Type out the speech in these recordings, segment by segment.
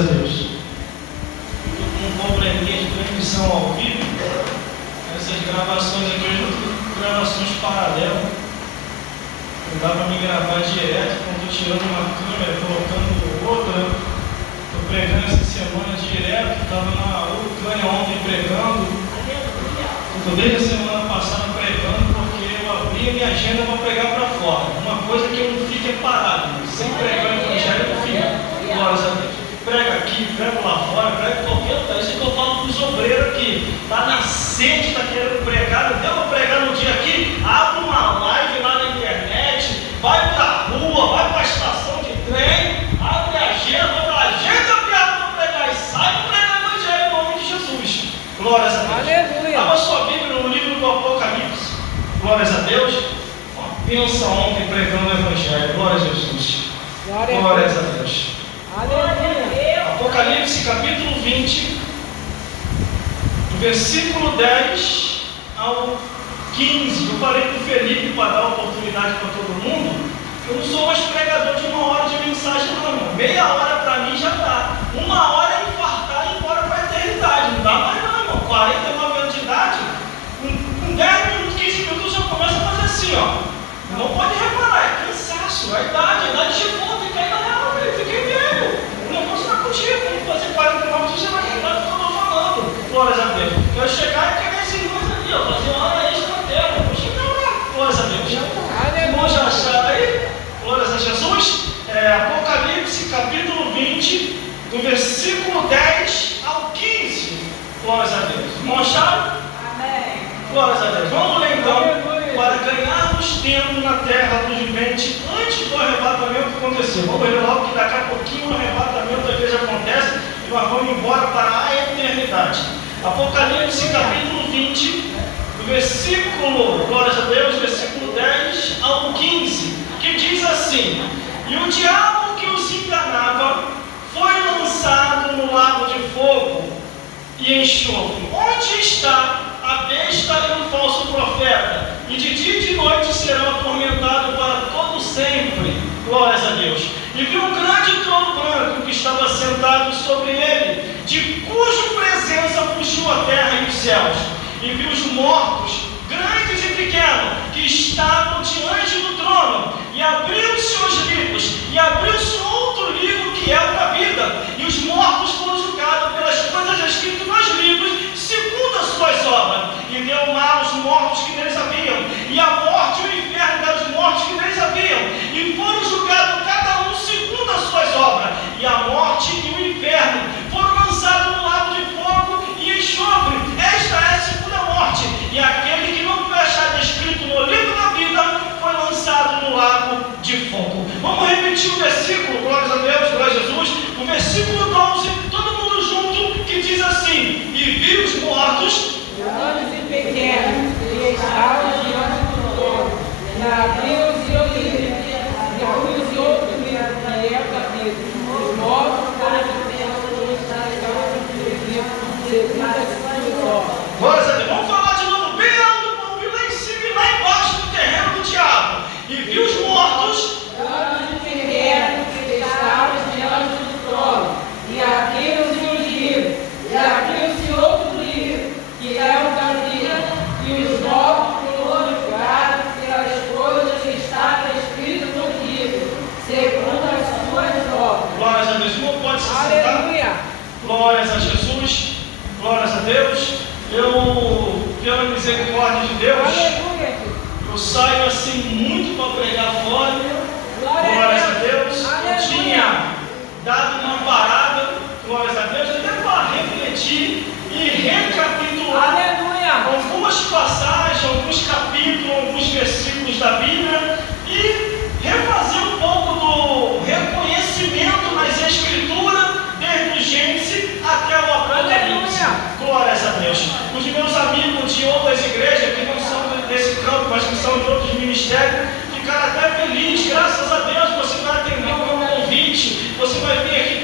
a Deus. Não compreender de transmissão ao vivo, essas gravações aqui hoje não são gravações paralelas. Não dá para me gravar direto, quando estou tirando uma câmera, colocando outra. Estou pregando essa semana direto, estava na Ucrânia ontem pregando. Estou desde a semana passada pregando, porque eu abri a minha agenda para pregar para fora. Uma coisa que eu não fico é parado, sem pregar o evangelho eu não fico. Glórias a Deus. Prega aqui, prega lá fora, prega qualquer lugar. Isso é que eu falo para os obreiros aqui. Está na sede, está querendo pregar, não deu para pregar no dia aqui? Abre uma live lá na internet, vai para a rua, vai para a estação de trem, abre a agenda, vai para a agenda para pregar e sai para pregar o evangelho em nome de Jesus. Glórias a Deus. Aleluia. Abra sua Bíblia no livro do Apocalipse. Glórias a Deus. Uma bênção ontem pregando o evangelho. Glórias a Jesus. Glórias a Deus. Aleluia. Apocalipse capítulo 20, do versículo 10 ao 15. Eu falei para o Felipe para dar oportunidade para todo mundo. Eu não sou mais pregador de 1 hora de mensagem, não, irmão. Meia hora para mim já dá. 1 hora é infartar e ir embora para a eternidade. Não dá mais, não, irmão. 49 anos de idade, com 10 minutos, 15 minutos já começa a fazer assim, ó. Não pode reparar, é cansaço, a idade chegou, tem que cair na real, velho. Fiquei velho. Eu não posso estar contigo. Vamos fazer 49 minutos, você vai lembrar do que eu estou falando. Glórias a Deus. Eu quero chegar e pegar esses irmãos ali, ó. Fazer uma hora extra na terra. Vou chegar lá. Glórias a Deus. Irmãos já acharam aí? Glórias a Jesus. Apocalipse capítulo 20, do versículo 10 ao 15. Glórias a Deus. Irmão acharam? Amém. Glórias a Deus. Vamos ler então, para ganharmos tempo na terra dos viventes antes do arrebatamento acontecer. Vamos ler logo que daqui a pouquinho o arrebatamento da igreja acontece e nós vamos embora para a eternidade. Apocalipse capítulo 20, do versículo, glórias a Deus, versículo 10 ao 15, que diz assim: e o diabo que os enganava foi lançado no lago de fogo e enxofre, onde está a besta e o falso profeta, e de dia e de noite serão atormentados para todo sempre. Glórias a Deus. E viu um grande trono branco que estava sentado sobre ele, de cuja presença fugiu a terra e os céus. E viu os mortos, grandes e pequenos, que estavam diante do trono, e abriu-se os livros, e abriu-se outro livro que é o da vida, e os mortos foram julgados pelas coisas escritas nos livros, segundo as suas obras, e deu mar aos mortos que neles haviam, e a morte e o inferno deram os mortos que neles haviam, e foram julgados cada um segundo as suas obras, e a morte e o inferno foram lançados no lago de fogo e enxofre. Esta é a segunda morte, e aquele que não foi achado escrito no livro da vida foi lançado no lago de fogo. Vamos repetir o versículo, glórias a Deus, glória a Jesus, o versículo 12, todo mundo junto, que diz assim: e viu os mortos, Grandes e pequenos, que estavam diante do trono, e abriu-se outro livro, que é o da vida. Os mortos foram julgados segundo as suas obras. glórias a Deus. Vamos falar de novo, bem alto, vamos vir lá em cima e lá embaixo do terreno do diabo. E viu os mortos, Grandes e pequenos, que estavam diante do trono, e abriu-se um livro, e abriu-se outro livro, que é o da vida, e os mortos foram julgados pelas coisas que estavam escritas no livro, segundo as suas obras. glórias a Deus. Não pode se sentar. Aleluia. Glórias a Jesus, glórias a Deus. Eu, pela misericórdia de Deus, Aleluia. eu saio assim muito para pregar fora. Glória Glórias a Deus. Eu Aleluia. tinha dado uma parada, glórias a Deus, até para refletir e recapitular Aleluia. algumas passagens, alguns capítulos, alguns versículos da Bíblia e refazer um pouco do reconhecimento nas Escrituras, desde o Gênesis até o Apocalipse. Aleluia. Glórias a Deus. Os meus amigos de outras igrejas, que não são desse campo, mas que são de outros ministérios, ficaram até felizes. Graças a Deus você vai atender o meu convite, você vai vir aqui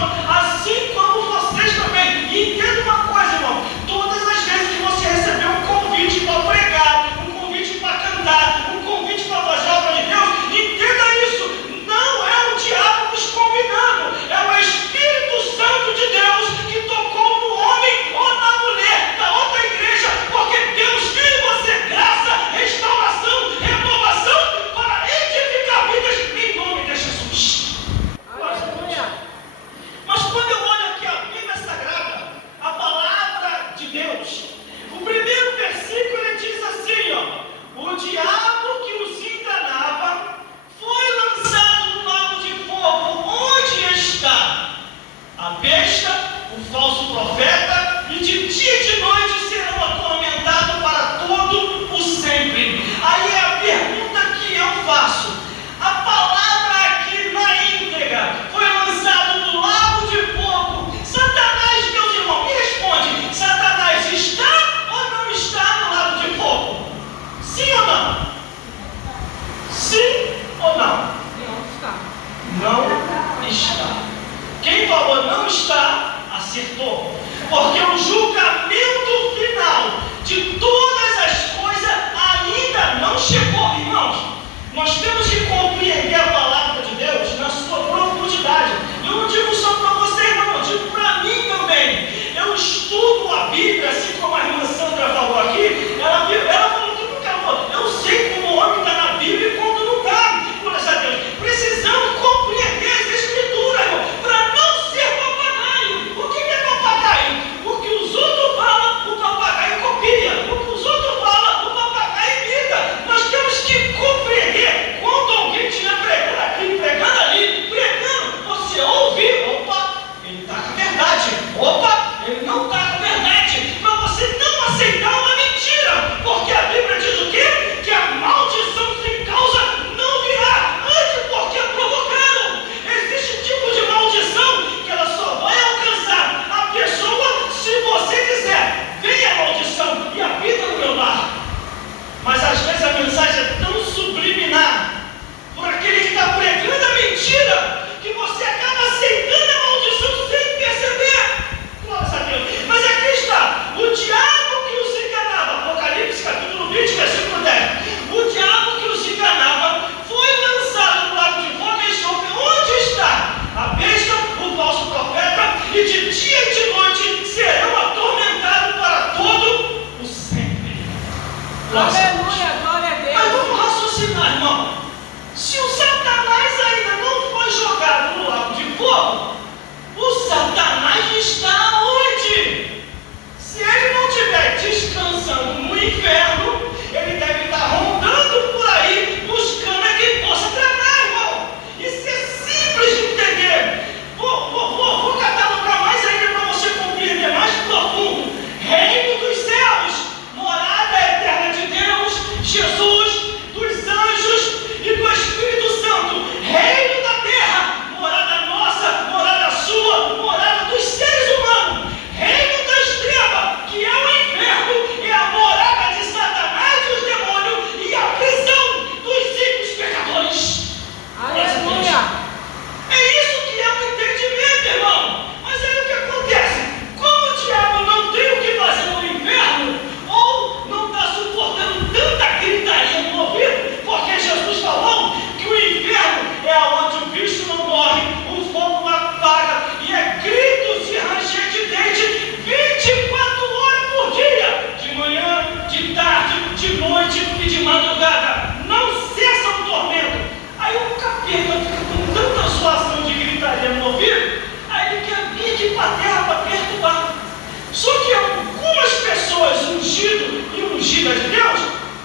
mesma, assim como vocês também. E entenda uma coisa, irmão, todas as vezes que você recebeu um convite para pregar, um convite para cantar, um convite para fazer a obra de Deus, entenda isso, não é o diabo nos convidando, é o Espírito Santo de Deus que tocou no homem ou na mulher da outra igreja, porque Deus viu em você graça, restauração, renovação para edificar vidas em nome de Jesus. Mas quando eu olho aqui a Bíblia Sagrada, a palavra de Deus, o primeiro versículo ele diz assim, ó: o diabo que os enganava foi lançado no lago de fogo, onde está a besta, o falso profeta, e de dia e de noite serão atormentados para todo o sempre. Aí é a pergunta que eu faço: a palavra aqui na íntegra foi lançado no lago de fogo. Satanás, meus irmãos, me responde: Satanás está ou não está no lago de fogo? Sim ou não? Sim ou não? Não está. Quem falou não está, acertou. Porque o julgamento final de todas as coisas ainda não chegou, irmãos. Nós temos que compreender a palavra de Deus na sua profundidade. Eu não digo só para vocês, não, eu digo para mim também. Eu estudo a Bíblia, assim como a irmã Sandra falou aqui. Ela falou tudo que ela falou. Eu sei como o homem está na Bíblia e quando não está. Graças a Deus. Precisamos compreender as Escrituras, irmão, para não ser papagaio. O que é papagaio? O que os outros falam, o papagaio copia. O que os outros falam, o papagaio imita. Nós temos que compreender. Quando alguém estiver pregando aqui, pregando ali, pregando, você ouve, opa, ele está com a verdade. Opa, ele não está com a verdade. Para você não aceitar uma mentira. Porque a Bíblia diz o quê? Que a maldição sem causa não virá. Antes porque provocaram. Existe um tipo de maldição que ela só vai alcançar a pessoa se você quiser. Venha a maldição e a vida no meu lar. Mas às vezes a mensagem é tão subliminar por aquele que está pregando a mentira que você acaba aceitando a maldição sem perceber. Glória a Deus. Mas aqui está: o diabo que os enganava, Apocalipse capítulo 20, versículo 10. O diabo que os enganava foi lançado no lago de fogo e enxofre. Onde está a besta, o falso profeta, e de dia e de noite serão atormentados para todo o sempre. Aleluia, glória a Deus. Mas vamos raciocinar, irmão. Se o Satanás ainda não foi jogado no lago de fogo, o Satanás está onde? Se ele não estiver descansando no inferno, ele deve estar rondando por aí, buscando a quem possa tragar, irmão. Isso é simples de entender. Vou catalogar mais ainda para você compreender mais profundo. Reino dos céus, morada eterna de Deus, Jesus, dos anjos e do Espírito Santo. Reino da terra, morada nossa, morada sua, morada dos seres humanos. Reino das trevas, que é o inferno, é a morada de Satanás e os demônios e a prisão dos ímpios pecadores. Aleluia. É isso que é o entendimento, irmão. Mas aí o que acontece? Como o diabo não tem o que fazer no inferno, ou não está suportando tanta gritaria no ouvido, porque Jesus falou que o inferno é onde o bicho não morre, o fogo não apaga, e é gritos e ranger de dente 24 horas por dia, de manhã, de tarde, de noite e de madrugada. Não cessa o tormento. Aí o capeta fica com tanta zoação de gritaria no ouvido, aí ele quer vir aqui para a terra para perturbar. Só que algumas pessoas ungidas e ungidas de Deus,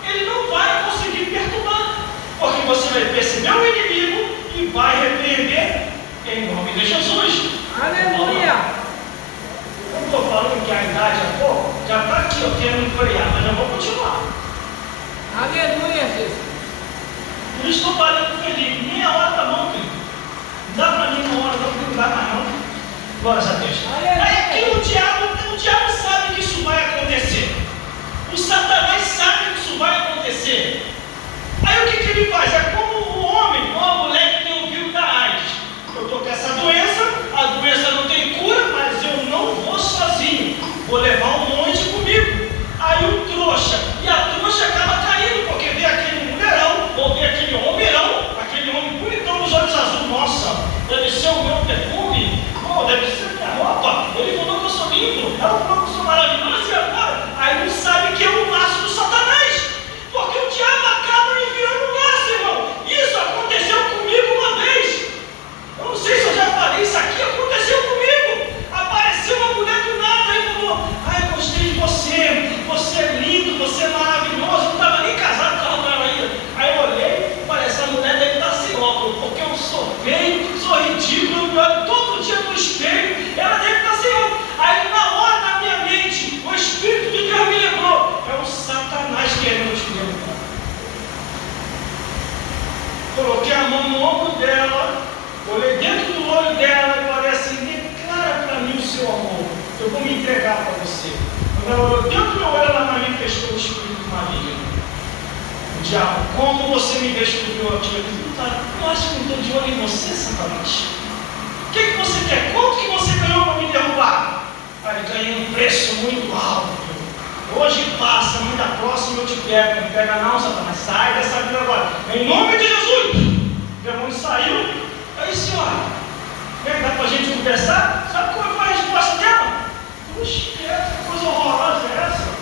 ele não vai conseguir perturbar, porque você vai perceber o inimigo e vai repreender em nome de Jesus. Aleluia. Eu estou falando que a idade é pouco, já está aqui, eu quero frear, mas eu vou continuar. Aleluia, Jesus. Não estou parando feliz, meia hora tá bom, filho. Não dá para mim uma hora, não dá mais não. Glórias a Deus. Aí aqui o diabo sabe que isso vai acontecer. O Satanás sabe que isso vai acontecer. Aí o que ele faz? É como o homem ou a mulher que tem o vírus da AIDS. Eu estou com essa doença, a doença diabo, como você me descobriu aqui? Eu acho que eu estou de olho em você, Satanás. O que você quer? Quanto que você ganhou para me derrubar? Ele ganhei um preço muito alto. Hoje passa, muito próximo eu te pego. Não pega não, Satanás. Sai dessa vida agora. Em nome de Jesus. O demônio saiu. Aí, senhora, dá para a gente conversar? Sabe qual foi a resposta dela? Puxa, que coisa horrorosa é essa?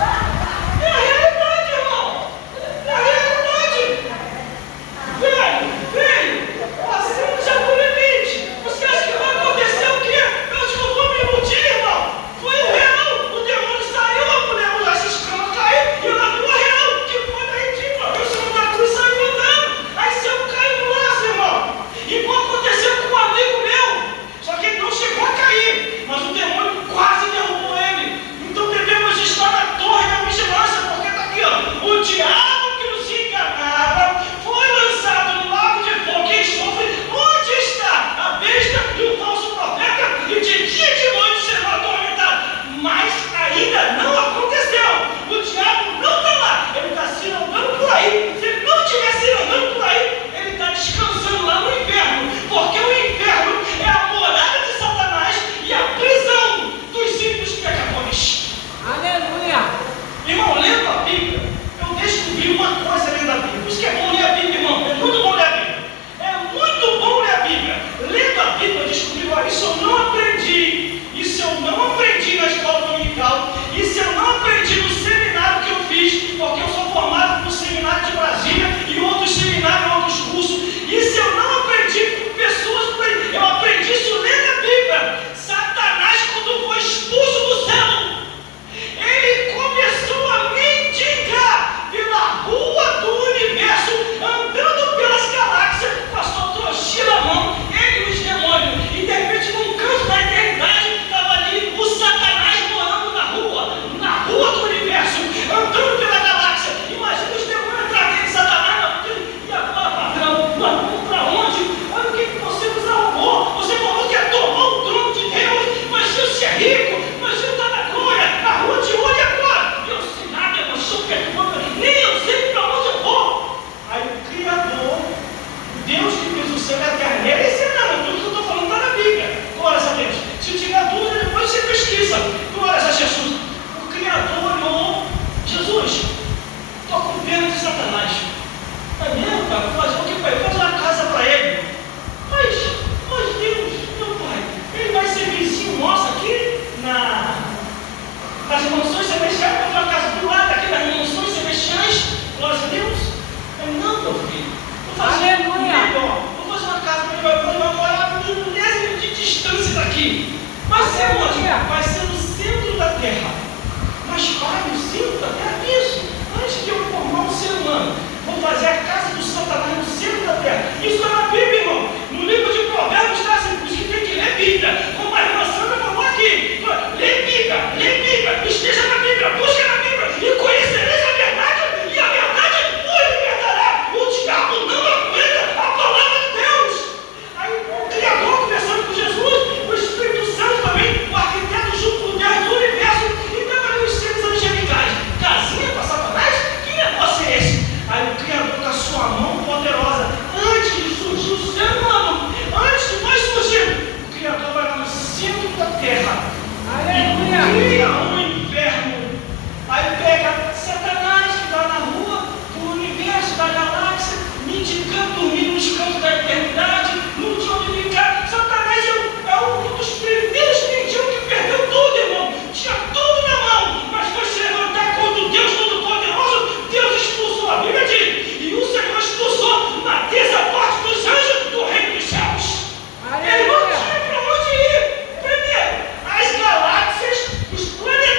É a realidade, irmão. É a realidade. Velho, assim já foi limite. Você acha que vai acontecer o quê? Eu acho que eu vou me iludir, irmão. Foi o real. O demônio saiu, a mulher, já se escama caiu. E ela viu a real. Que coisa ridícula. Eu sou da cruz, saiu andando. Aí se eu caio no laço, irmão. Igual aconteceu com um amigo meu. Só que ele não chegou a cair. Mas o demônio quase derrubou ele. Então devemos estar na torre da vigilância. Porque está aqui, ó. O diabo que nos enganava foi lançado no lago de fogo e enxofre. Onde está a besta e o falso profeta? E de dia e de noite serão atormentados. Mas ainda não aconteceu. O diabo não está lá. Ele está se andando por aí. Se ele não estiver se andando por aí, ele está descansando lá no inferno. Porque o inferno é a morada de Satanás e a prisão dos simples pecadores. Aleluia! Irmão, lendo a Bíblia, eu descobri uma coisa lendo a Bíblia. Por isso que é bom ler a Bíblia, irmão. É muito bom ler a Bíblia. É muito bom ler a Bíblia. Lendo a Bíblia, eu descobri, olha, isso eu não aprendi. Isso eu não aprendi na escola dominical. Isso eu não aprendi no seminário que eu fiz, porque eu sou formado no seminário de Brasília e outros seminários, outros cursos. Isso eu não aprendi com pessoas por aí. Eu aprendi isso lendo a Bíblia. Satanás, quando foi expulso do céu, ele começou a mendigar pela rua do universo, andando pelas galáxias com a sua trouxinha na mão, ele e os demônios. E de repente, num canto da eternidade, estava ali o Satanás morando na rua do universo, andando pela galáxia. Imagina os demônios atrás dele, Satanás, e agora, patrão, nós vamos para onde? Olha o que você nos arrumou. Você falou que ia tomar o trono de Deus, mas você é rico, mas você está na glória, na rua de olho agora. Eu sei nada, eu não sou perturbado, nem eu sei para onde eu vou. Aí o Criador, Deus que fez o céu e a terra, ele é ensinando, tudo que eu estou falando está na Bíblia. Glórias a Deus. Se tiver dúvida, depois você pesquisa. Glórias a Jesus. O Criador olhou, Jesus, estou com pena de Satanás. É mesmo, cara? Vou fazer o que, pai? Faz uma casa para ele. Mas Deus, meu pai, ele vai ser vizinho nosso aqui nas mansões celestiais, vai fazer uma casa do lado aqui nas mansões celestiais. Glórias a Deus. Não, meu filho. Vou fazer melhor. Vou fazer uma casa para ele, vai morar a milésimo de distância daqui. Vai ser onde? Vai ser no centro da terra. Mas pai, no centro da terra? Isso. Antes de eu formar um ser humano, vou fazer a casa do Satanás no centro da terra. Isso está na Bíblia, irmão. No livro de Provérbios está assim, por isso que tem que ler Bíblia. Como a irmã Sandra falou aqui. Lê Bíblia, esteja na Bíblia, busca na Bíblia e conhecereis a verdade, e a verdade vos libertará. O diabo não aguenta a palavra de Deus. Aí o Criador conversando com Jesus, o Espírito Santo também, o arquiteto junto com Deus do universo, e também os seres angelicais. Casinha para Satanás? Que negócio é esse? Aí o Criador com a sua mão poderosa, antes de surgir o ser humano, antes de nós surgirmos, o Criador vai lá no centro da terra. Aleluia! E cria um inferno. Aí pega Satanás que está na rua do universo, da galáxia, mendigando, dormindo nos campos da eternidade, não tinha onde ficar. Satanás é um dos primeiros mendigos que perdeu tudo, irmão. Tinha tudo na mão, mas foi se levantar contra o Deus Todo-Poderoso. Deus expulsou, a Bíblia diz, e o Senhor expulsou na terça parte dos anjos do reino dos céus. Ele não tinha para onde ir. Primeiro, as galáxias, os planetas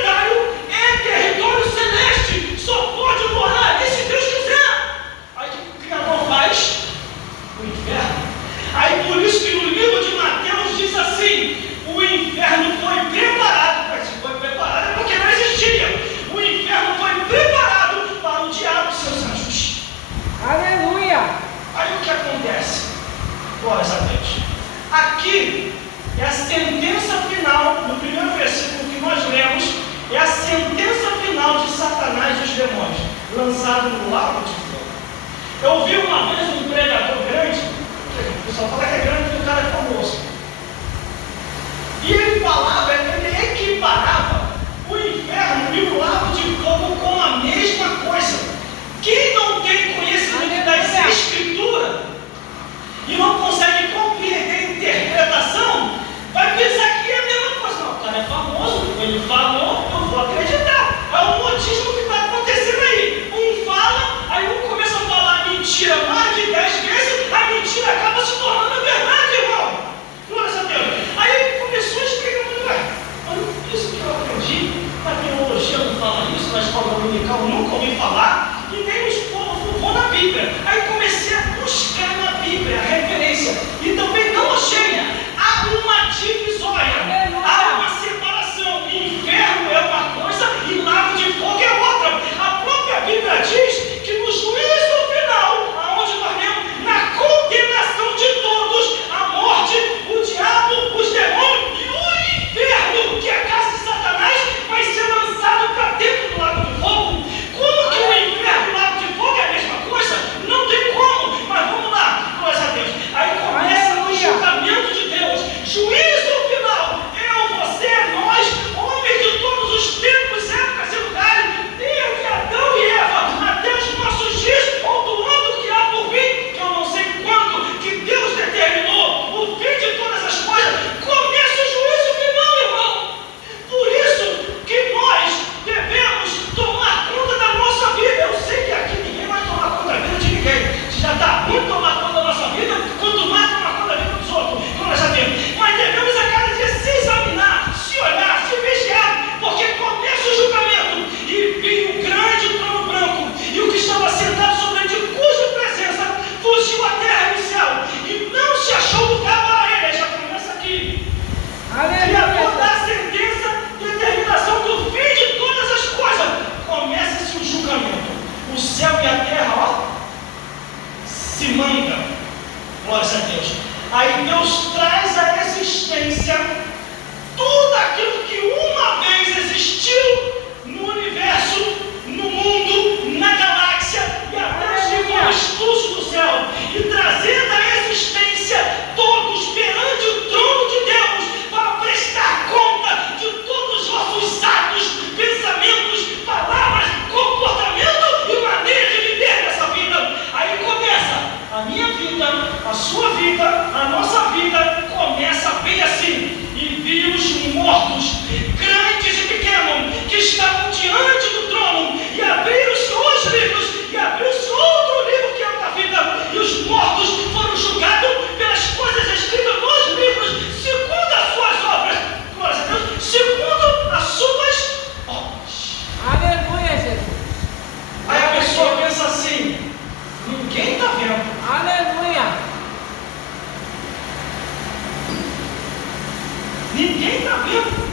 Ninguém está vendo.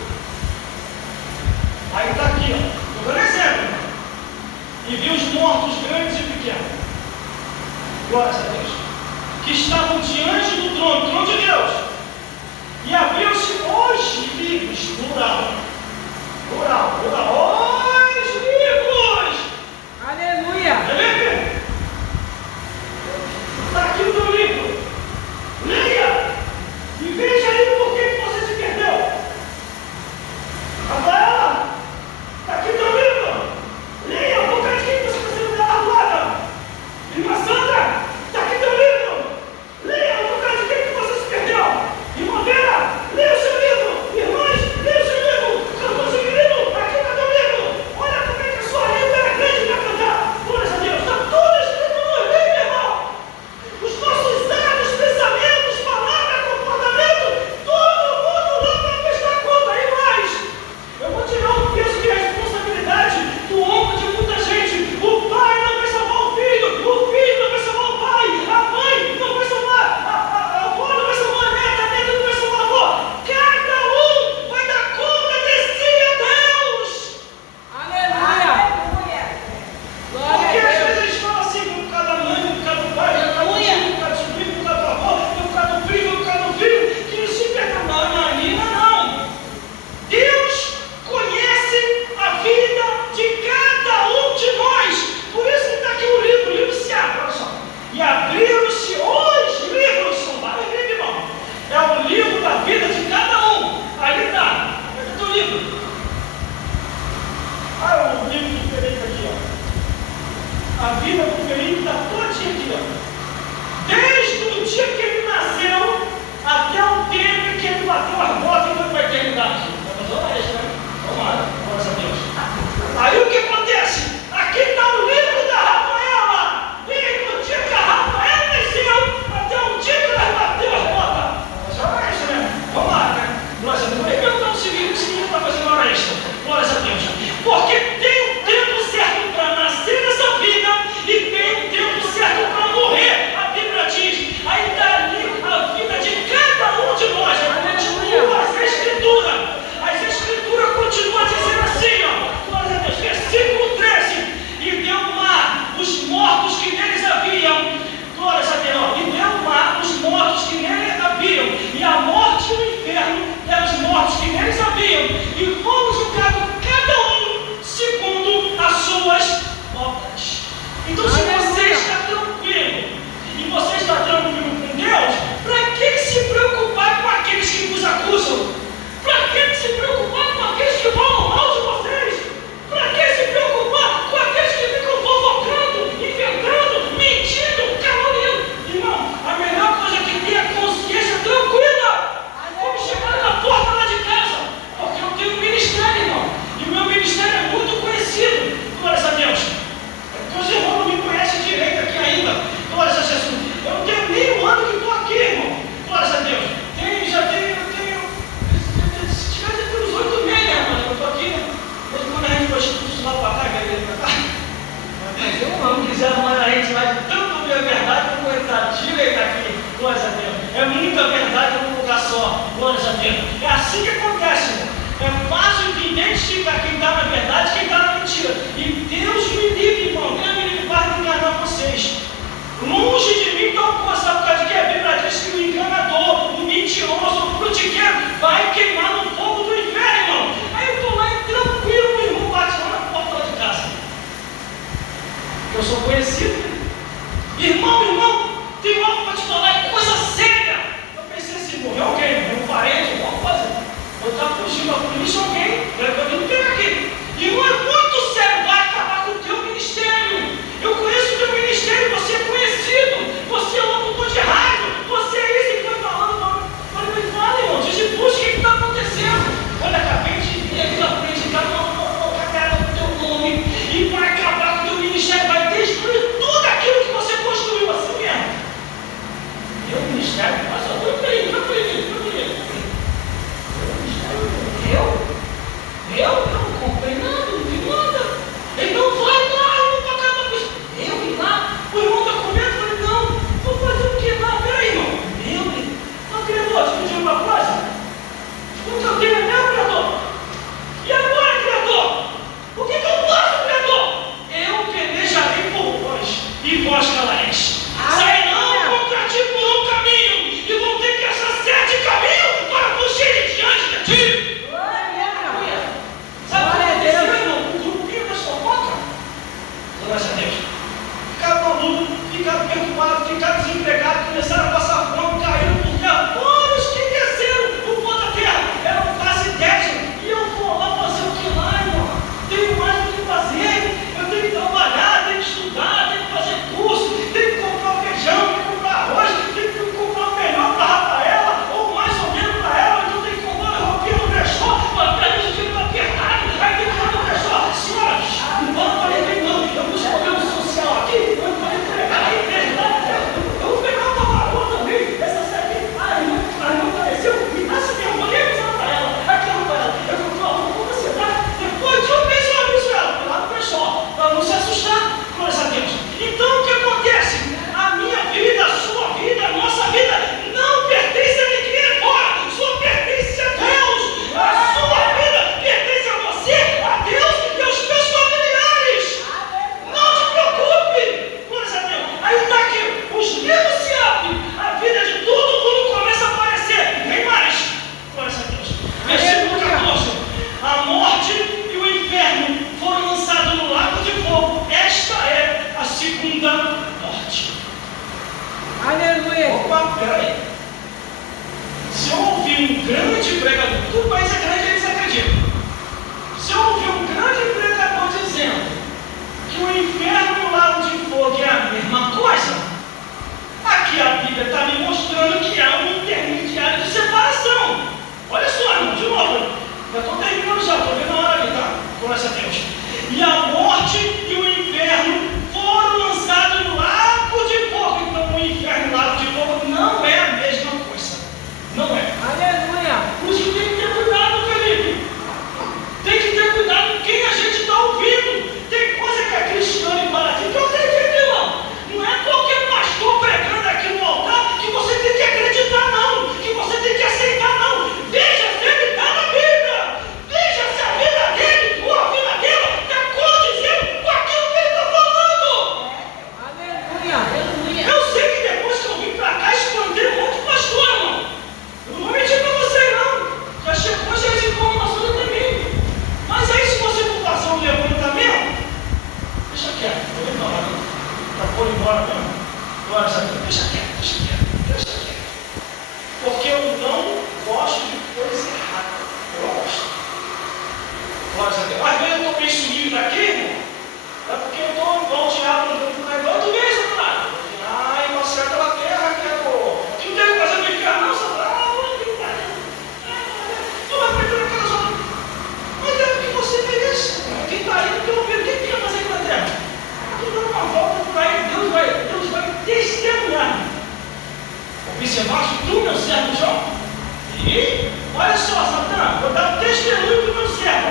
Aí está aqui, ó. Estou dando exemplo, irmão. E viu os mortos grandes e pequenos. Glórias a Deus. Que estavam diante do trono de Deus. E abriu-se os livros, plural. Os livros. Aleluia. Está aqui o teu livro. Leia. E veja aí por que você se perdeu. Rafaela, está aqui o teu livro. Leia um bocadinho que você está sendo arruada. Irmã Sandra, está aqui o teu livro. Leia um bocadinho que você se perdeu. Irmã Vera, leia o seu livro. Irmãs, leia o seu livro. Cantor Sigrido, aqui está o teu livro. Olha como é que a sua língua é grande para cantar. Glórias a Deus. Está tudo escrito no livro, irmão. Os nossos atos, pensamentos, palavras, comportamento, todo mundo lá para prestar conta. E mais, eu vou tirar um peso de responsabilidade do ombro de muita gente. O pai não vai salvar o filho não vai salvar o pai, a mãe não vai salvar, a avó não vai salvar a neta não vai salvar a avó. Cada um vai dar conta de si a Deus. Aleluia. Glória Porque a às Deus. vezes eles falam assim, por causa da mãe, por causa do pai, por causa do tio, por causa do sobrinho, por causa do avô, por causa do primo, por causa do filho, que não se perdão. Não, Nina, não. Deus conhece a vida de cada um de nós. Por isso que está aqui o livro se abre, olha só. E abriram-se os livros, são vários livros, irmão. É o livro da vida de cada um. Aí está. Onde está o livro? Ah, o livro do Felipe aqui, ó. A vida do Felipe está todinha aqui, ó. Desde o dia que ele nasceu até o tempo em que ele bateu as botas e foi para a eternidade. Vamos orar isso, né? Vamos lá, glórias a Deus. Aí o que acontece? Aqui está o livro da Rafaela. Desde o dia que a Rafaela nasceu até o dia que ela bateu as botas. Vamos orar isso, né? Vamos lá, né? Glórias a Deus. Eu não segui, está fazendo hora extra. Glórias a Deus. Porque tem um tempo certo para nascer nessa vida e tem um tempo certo para morrer. A Bíblia diz, aí está ali a vida de cada um de nós. Continua as Escrituras. As Escrituras continuam dizendo assim, ó. Glória a Deus. Versículo 13. E deu o mar os mortos que neles haviam. Glória a Deus. E deu o mar os mortos que neles haviam. E a morte e o inferno eram os mortos que neles haviam. E fomos julgados cada um segundo as suas obras. Então, se você está tranquilo e você está tranquilo com Deus, para que se preocupar com aqueles que vos acusam? Para que se preocupar com aqueles que falam mal de vocês? Para que se preocupar com aqueles que ficam fofocando, inventando, mentindo, caluniando? Irmão, a melhor coisa que tem é a consciência tranquila. Vamos chegar na porta lá de casa, porque eu tenho um ministério, irmão, e o meu ministério é muito conhecido. Glórias a Deus. Os irmãos não me conhecem direito aqui ainda. Glórias a Jesus. Eu não tenho nem um ano que estou aqui, irmão. Glórias a Deus. Se tiver até uns 8 meses, né, mano? Eu estou aqui, né? Mesmo quando a gente foi expulso lá para cá, que é para cá. Mas eu não quiseram mais a gente, mas tanto ver a verdade como entrar direito aqui. Glórias a Deus. É muita verdade num lugar só. Glórias a Deus. É assim que acontece, irmão. É fácil de identificar quem está na verdade e quem está na mentira. E Deus me livre, irmão. Deus me livre para enganar vocês. Longe de mim tal coisa, por causa de que a Bíblia diz que o enganador, o mentiroso, o frutiqueiro vai queimar no fogo do inferno, irmão. Aí eu estou lá e tranquilo, o irmão bate lá na porta lá de casa. Eu sou conhecido. Irmão, tem algo para te falar, é coisa séria. Eu pensei assim, morreu alguém, morreu um parente, alguma coisa. Eu estava fugindo da polícia, alguém, eu vim pegar aqui. peraí. Se eu ouvir um grande pregador, tudo país é grande, eles acreditam. Se eu ouvir um grande pregador dizendo que o inferno e o lago de fogo é a mesma coisa, aqui a Bíblia está me mostrando que há um intermediário de separação. Olha só, irmão, de novo. Já estou terminando já, estou vendo a hora ali, tá? Glória a Deus. E a morte e o inferno foram lançados no lago de fogo. Então o inferno e o lago de fogo não é a mesma coisa. Não é. Aleluia. Por isso tem que ter cuidado, Felipe. Tem que ter cuidado com quem a gente está ouvindo. Tem coisa que é cristã e para aqui que eu acredito, irmão. Não é qualquer pastor pregando aqui no altar que você tem que acreditar, não. Que você tem que aceitar, não. Veja se ele está na Bíblia. Veja se a vida dele ou a vida dela está condizendo com aquilo que ele está falando. Aleluia. Eu sei que depois que eu vim para cá, espantei um monte de pastor, irmão. Eu não vou mentir para você, não. Já chegou gente de informações também. Mas aí, se você for fazer um levantamento, deixa quieto, eu vou embora. Para pôr embora mesmo. Agora, sabe? Deixa quieto. Porque eu não gosto de coisa errada. Eu não gosto. Agora, sabe? Às vezes eu estou meio sumido daqui, irmão. É porque eu estou igual o diabo no negócio. Tu vês, Satanás? Ai, uma certa da terra que é boa. Tu não tem que fazer no inferno, não, Satanás? Tu vai pregar aquela zona. Mas é o que você merece. Quem está aí, tem ouvido. Quem quer fazer aqui na terra? Tu dá uma volta por aí, Deus vai testemunhar. Observaste tu, meu servo João? E olha só, Satanás, vou dar um testemunho do meu servo.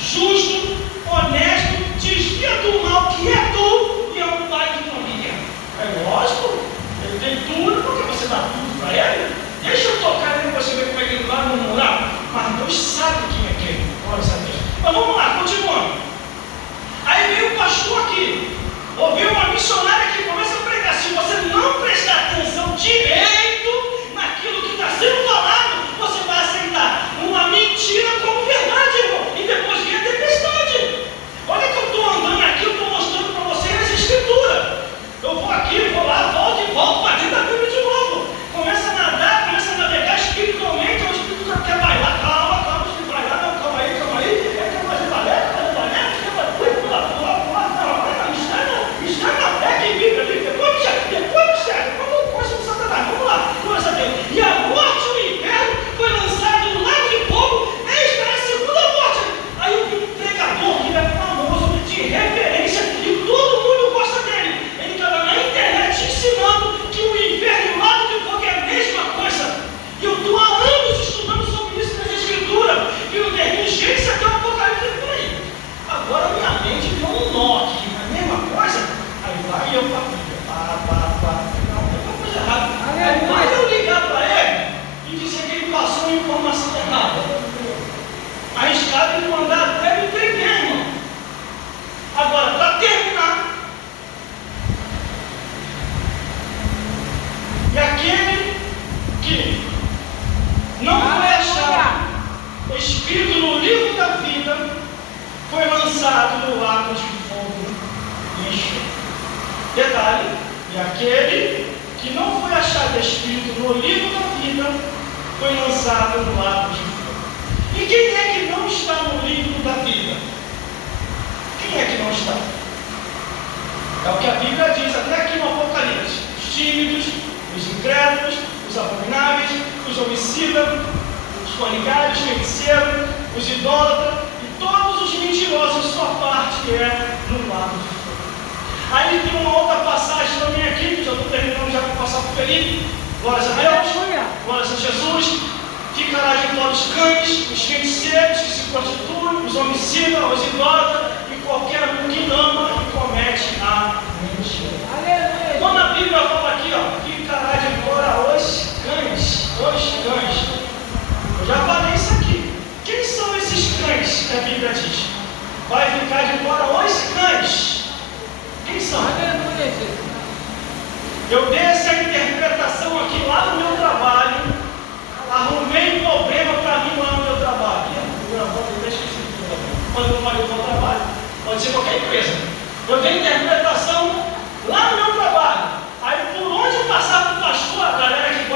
Justo, honesto, desvia do mal que é tu e é um pai de família. É lógico, ele tem tudo, porque você dá tudo para ele. Deixa eu tocar nele para você ver como é que ele vai murmurar. Mas Deus sabe quem é quem. Olha, sabe Deus. Mas vamos lá, continuando. Aí veio o pastor aqui, ouviu uma missionária que começa a pregar. Se você não prestar atenção direito naquilo que está sendo falado, você vai aceitar uma mentira como verdade, irmão. E depois vem a tempestade. Olha que eu estou andando aqui, eu estou mostrando para vocês as escrituras. Eu vou aqui, vou lá, volto e volto para dentro da Bíblia de novo. Começa a nadar, começa a navegar espiritualmente. O Espírito já quer vai lá, calma, vai lá, não, calma aí. É que eu vou de balé, está na fé que vive ali. Depois observa, como coisa do Satanás. Vamos lá, vamos saber. E a morte e o inferno foi lançado no lago de fogo. Esta é a segunda morte. Aí eu vi um pregador que é famoso, de referência, e todo mundo gosta dele. Ele estava na internet ensinando que o inferno e o lago de fogo é a mesma coisa. E eu estou há anos estudando sobre isso nas escrituras, que não tem Gênesis até o Apocalipse por aí. Agora minha mente deu um nó aqui, a mesma coisa. Aí vai eu para a Bíblia. Não, tem uma coisa errada. Aí vai eu ligar para ele e dizer que ele passou uma informação errada. Arriscado ele mandar até me prender, irmão. Agora, para terminar, e aquele que não foi achado escrito no livro da vida foi lançado no lago de fogo e enxofre. Detalhe, e aquele que não foi achado escrito no livro da vida foi lançado no lago de fogo. E quem é que não está no livro da vida? Quem é que não está? É o que a Bíblia diz até aqui no Apocalipse. Os tímidos, os incrédulos, os abomináveis, os homicidas, os fornicários, os feiticeiros, os idólatras e todos os mentirosos, sua parte é no lago de fogo. Aí tem uma outra passagem também aqui, que já estou terminando já para passar para o Felipe. Glória a Deus, glória a Jesus. Ficará de fora os cães, os feiticeiros que se prostituem, os homicidas, os idólatras e qualquer um que ama e comete a mentira. Aleluia. Quando a Bíblia fala aqui, ó, ficará de fora os cães. Eu já falei isso aqui. Quem são esses cães que a Bíblia diz? Vai ficar de fora os cães. Quem são? Aleluia, Jesus. Eu dei essa interpretação aqui lá no meu trabalho, arrumei um problema para mim lá no meu trabalho. Quando eu falei do meu trabalho, pode ser qualquer empresa. Eu dei interpretação lá no meu trabalho. Aí por onde passava o pastor, a galera que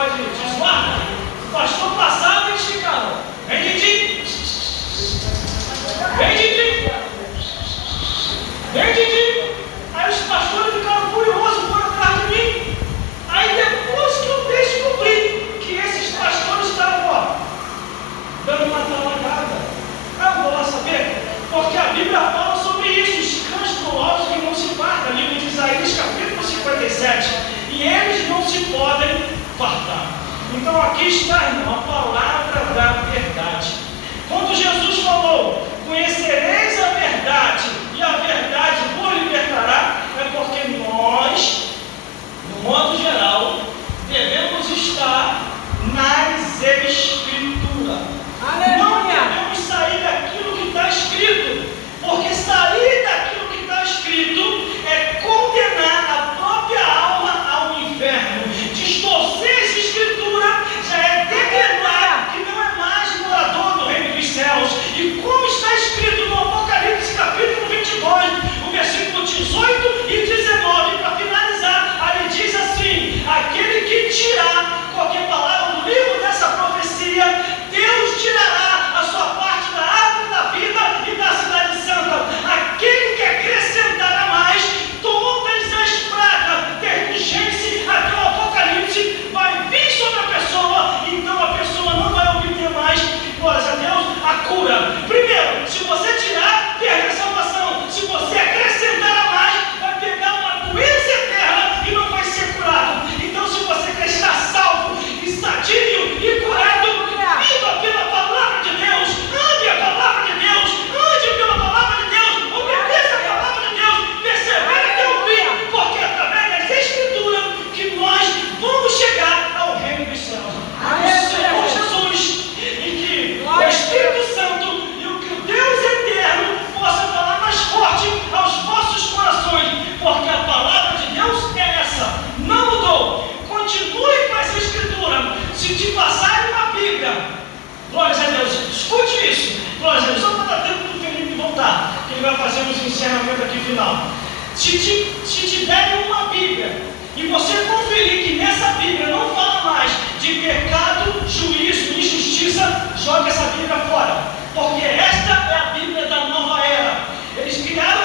Glória a Deus. Escute isso. Glória a Deus. Só para dar tempo do Felipe voltar, que ele vai fazer uns encerramentos aqui final. Se te derem uma Bíblia e você conferir que nessa Bíblia não fala mais de pecado, juízo e justiça, joga essa Bíblia fora. Porque esta é a Bíblia da nova era. Eles criaram